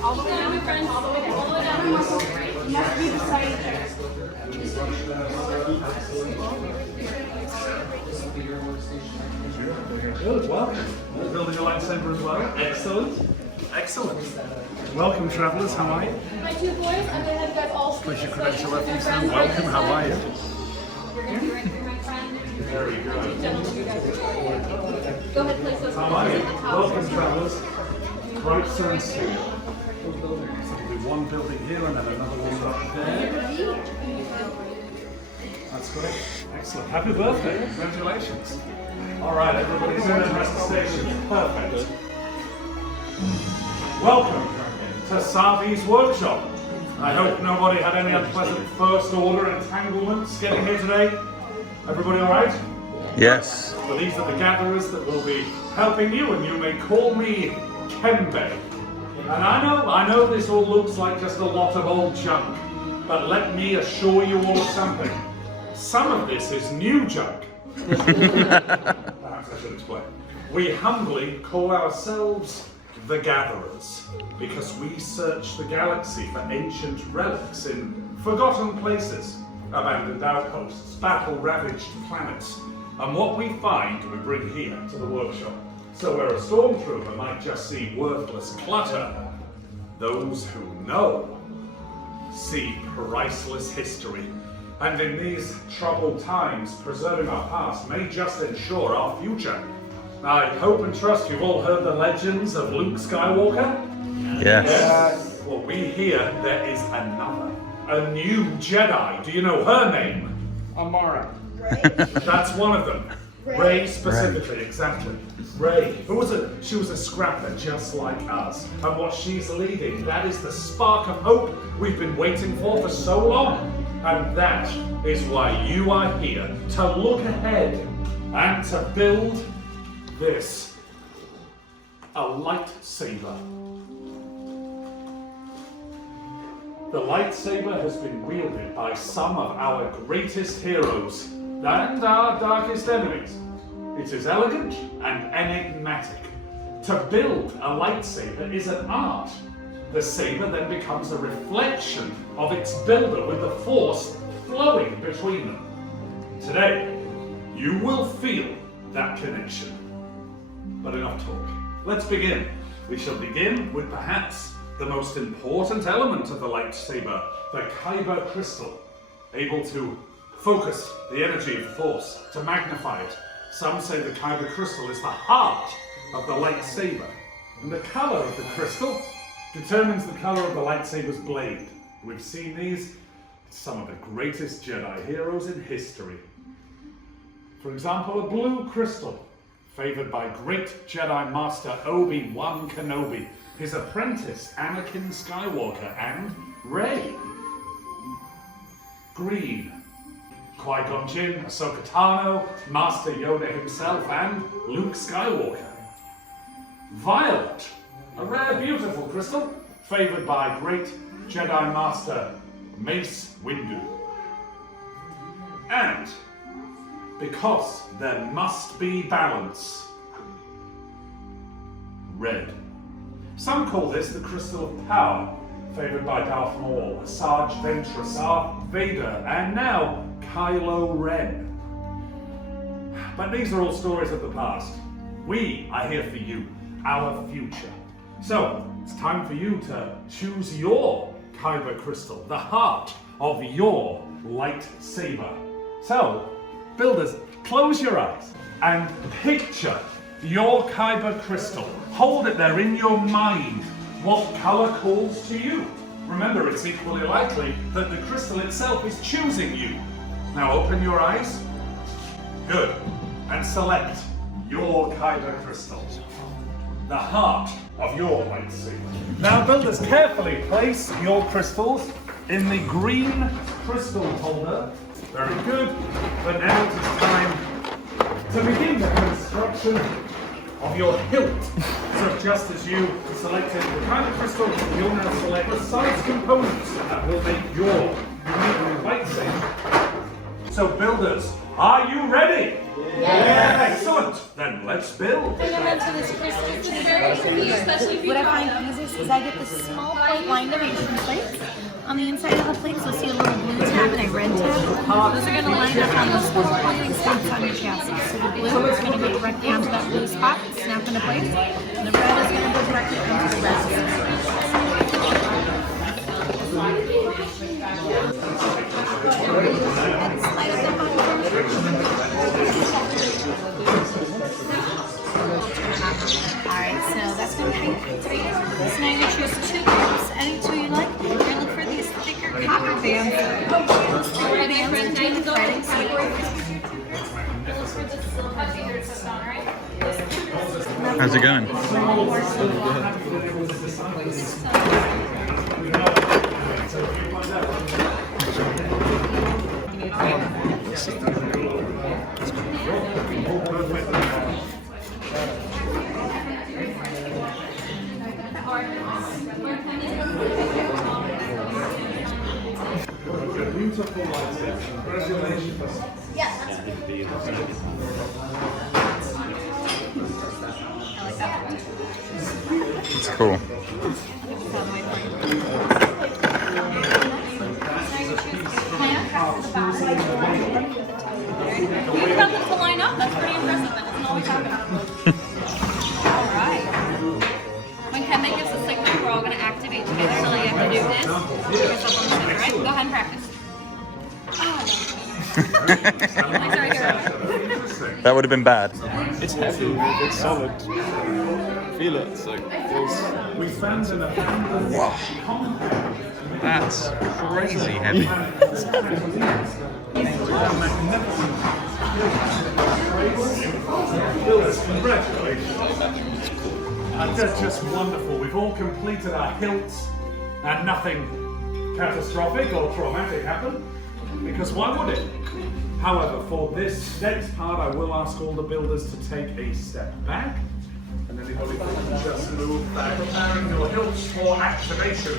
All the way down, friends. All the way down. All the way down. You must be the side there. Good, welcome. Building a lightsaber as well. Excellent. Excellent. Welcome, travellers. How are you? My two boys, I'm going to have you guys all speak. Push your credential reference now. Welcome. How are you? You're going to be right here, my friend. Very good. Gentlemen, you guys are. Go ahead, place those How are you? at the top. Welcome, travellers. Right, sir, and see. So we'll do one building here and then another one up there. That's great. Excellent. Happy birthday. Congratulations. All right, everybody's in and rest of station. Perfect. Welcome to Savi's workshop. I hope nobody had any unpleasant first order entanglements getting here today. Everybody all right? Yes. Well, these are the gatherers that will be helping you, and you may call me Kembe. And I know this all looks like just a lot of old junk, but let me assure you all of something. Some of this is new junk. Perhaps I should explain. We humbly call ourselves the Gatherers because we search the galaxy for ancient relics in forgotten places, abandoned outposts, battle-ravaged planets, and what we find we bring here to the workshop. So where a stormtrooper might just see worthless clutter, those who know see priceless history. And in these troubled times, preserving our past may just ensure our future. I hope and trust you've all heard the legends of Luke Skywalker. Yes. Well, we hear there is another, a new Jedi. Do you know her name? Amara. That's one of them. Rey specifically, exactly. Rey. She was a scrapper just like us. And what she's leading, that is the spark of hope we've been waiting for so long. And that is why you are here, to look ahead and to build this, a lightsaber. The lightsaber has been wielded by some of our greatest heroes and our darkest enemies. It is elegant and enigmatic. To build a lightsaber is an art. The saber then becomes a reflection of its builder with the force flowing between them. Today, you will feel that connection. But enough talk. Let's begin. We shall begin with perhaps the most important element of the lightsaber, the kyber crystal, able to focus the energy of the force, to magnify it. Some say the kyber crystal is the heart of the lightsaber, and the color of the crystal determines the color of the lightsaber's blade. We've seen these, some of the greatest Jedi heroes in history. For example, a blue crystal, favored by great Jedi Master Obi-Wan Kenobi, his apprentice Anakin Skywalker, and Rey. Green, Qui-Gon Jinn, Ahsoka Tano, Master Yoda himself, and Luke Skywalker. Violet, a rare, beautiful crystal, favored by great Jedi Master Mace Windu. And, because there must be balance, red. Some call this the Crystal of Power, favored by Darth Maul, Asajj Ventress, Darth Vader, and now Kylo Ren. But these are all stories of the past. We are here for you, our future. So, it's time for you to choose your kyber crystal, the heart of your lightsaber. So, builders, close your eyes and picture your kyber crystal. Hold it there in your mind. What color calls to you? Remember, it's equally likely that the crystal itself is choosing you. Now open your eyes. Good. And select your kyber crystal, the heart of your lightsaber. Now builders, carefully place your crystals in the green crystal holder. Very good. But now it is time to begin the construction of your hilt. So just as you selected the kyber crystal, you'll now select the size components that will make your unique lightsaber. So builders, Are you ready? Yes. Excellent. Then let's build. What I find easiest is I get this small plate reservation plates. On the inside of the plates, you'll see a little blue tab and a red tab. Those are going to line up on those small pointing spots on your chassis. So the blue is going to go directly onto that blue spot, snap into place, and the red is going to go directly onto the red spot. Alright, so that's going to be three. So now you choose two groups, any two you like. You're going to look for these thicker copper bands. Those thicker bands contain the threading, so you How's it going? Beautiful lightsaber. Congratulations. Yes. It's cool. You got them to line up? That's pretty impressive. That doesn't always happen. Alright. When Ken gives the signal, we're all going to activate together. So you have to do this. Put yourself on the center, right? Go ahead and practice. That would have been bad. It's heavy, it's solid. Feel it, so it feels... We found an abandoned compound. That's crazy heavy. Builders, congratulations. That's just wonderful. We've all completed our hilts and nothing catastrophic or traumatic happened. Because why would it? However, for this next part, I will ask all the builders to take a step back. And anybody can just move back. Preparing your hilts for activation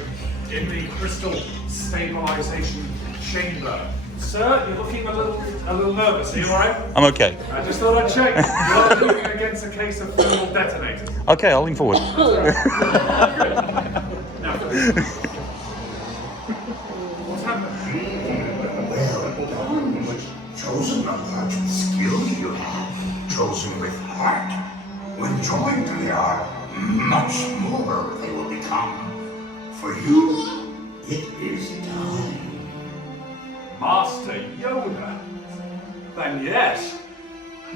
in the crystal stabilization chamber. Sir, you're looking a little nervous. Are you alright? I'm okay. I just thought I'd check. You're moving against a case of thermal detonators. Okay, I'll lean forward. Now, what's happening? Chosen not much with skill you have, chosen with heart. When joined they are, much more they will become. For you, it is time. Master Yoda? Then yes.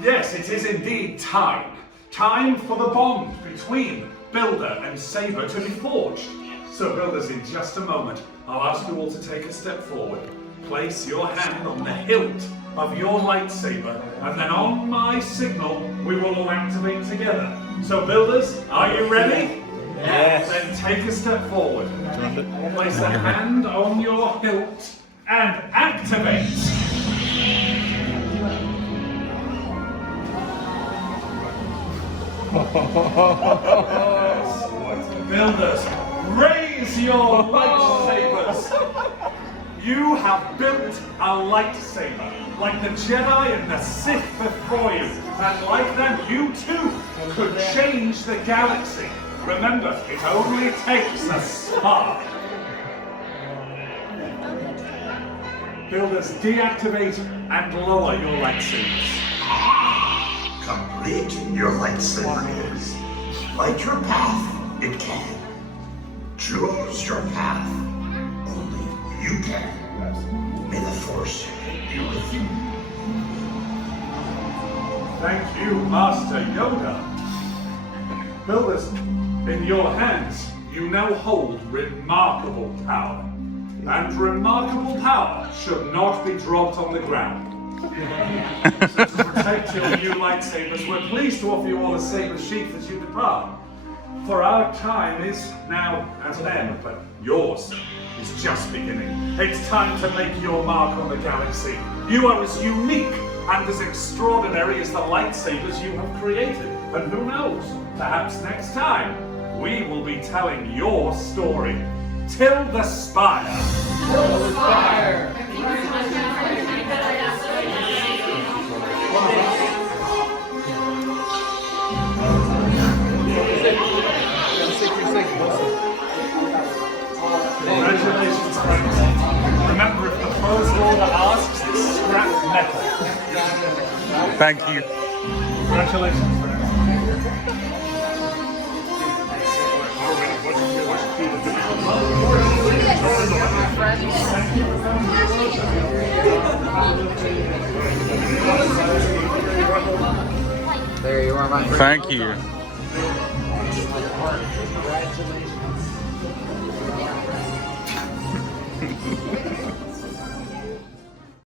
Yes, it is indeed time. Time for the bond between Builder and Saber to be forged. So builders, in just a moment, I'll ask you all to take a step forward. Place your hand on the hilt of your lightsaber, and then on my signal, we will all activate together. So builders, are you ready? Yes. Then take a step forward. Place a hand on your hilt and activate. Builders, raise your lightsabers. You have built a lightsaber, like the Jedi and the Sith before you. And like them, you too could change the galaxy. Remember, it only takes a spark. Builders, deactivate and lower your lightsabers. Complete your lightsaber is. Light your path, it can. Choose your path. Only you can. May the Force be with you. Thank you, Master Yoda. Builders, in your hands, you now hold remarkable power. And remarkable power should not be dropped on the ground. So to protect your new lightsabers, we're pleased to offer you all a saber sheath as you depart. For our time is now at an end, but yours is just beginning. It's time to make your mark on the galaxy. You are as unique and as extraordinary as the lightsabers you have created. And who knows, perhaps next time, we will be telling your story. Till the spire. Till the spire. Thank you. Congratulations. There you are, my friend. Thank you.